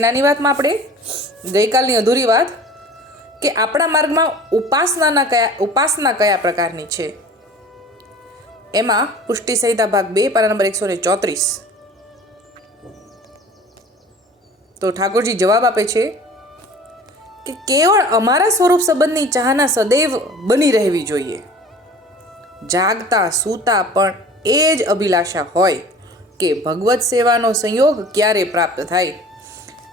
નાની વાતમાં આપણે ગઈકાલની અધૂરી વાત કે આપણા માર્ગમાં ઉપાસનાના કયા, ઉપાસના કયા પ્રકારની છે? એમાં પુષ્ટિ સંહિતા ભાગ બે, પારા નંબર એકસો ને ચોત્રીસ. તો ઠાકોરજી જવાબ આપે છે કે કેવળ અમારા સ્વરૂપ સંબંધની ચાહના સદૈવ બની રહેવી જોઈએ. જાગતા, સૂતા પણ એ જ અભિલાષા હોય કે ભગવત સેવાનો સંયોગ ક્યારે પ્રાપ્ત થાય?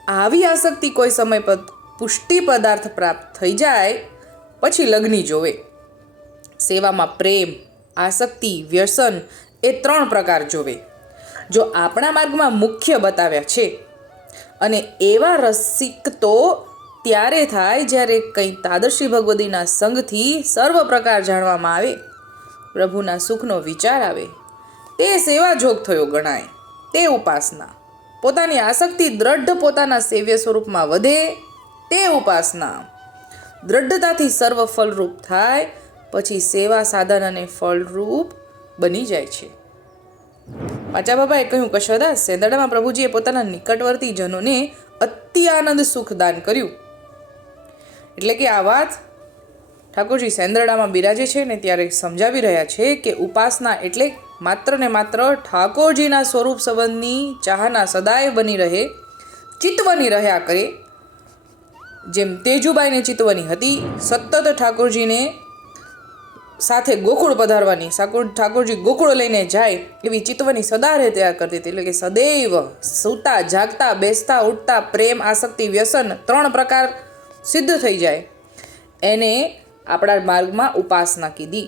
આવી આસક્તિ કોઈ સમય પર પુષ્ટિ પદાર્થ પ્રાપ્ત થઈ જાય, પછી લગ્ની જોવે. સેવામાં પ્રેમ, આસક્તિ, વ્યસન એ ત્રણ પ્રકાર જોવે, જો આપણા માર્ગમાં મુખ્ય બતાવ્યા છે. અને એવા રસિક તો ત્યારે થાય જ્યારે કંઈ તાદર્શી ભગવદીના સંગથી સર્વ પ્રકાર જાણવામાં આવે. પ્રભુના સુખનો વિચાર આવે. તે સેવા જોગ થયો ગણાય. તે ઉપાસના. પોતાની આસક્તિ દ્રઢ પોતાના સેવ્ય સ્વરૂપમાં વધે તે ઉપાસના. દ્રઢતાથી સર્વ ફલરૂપ થાય, પછી સેવા સાધન અને ફળરૂપ બની જાય છે. પાચા બાબાએ કહ્યું કશોદા સેંદડામાં પ્રભુજીએ પોતાના નિકટવર્તી જનોને અતિ આનંદ સુખ દાન કર્યું. એટલે કે આ વાત ઠાકોરજી સેંદરડામાં બિરાજે છે ને ત્યારે સમજાવી રહ્યા છે કે ઉપાસના એટલે માત્ર ને માત્ર ઠાકોરજીના સ્વરૂપ સંબંધની ચાહના સદાય બની રહે, ચિત્તવની રહ્યા કરે. જેમ તેજુબાઈને ચિત્તવની હતી, સતત ઠાકોરજીને સાથે ગોકુળ પધારવાની ઠાકોરજી ગોકુળ લઈને જાય એવી ચિત્તવની સદા રહે તૈયાર કરતી હતી. એટલે કે સદૈવ સૂતા, જાગતા, બેસતા, ઉઠતા, પ્રેમ, આસક્તિ, વ્યસન ત્રણ પ્રકાર સિદ્ધ થઈ જાય. એને આપણા માર્ગમાં ઉપાસના કીધી.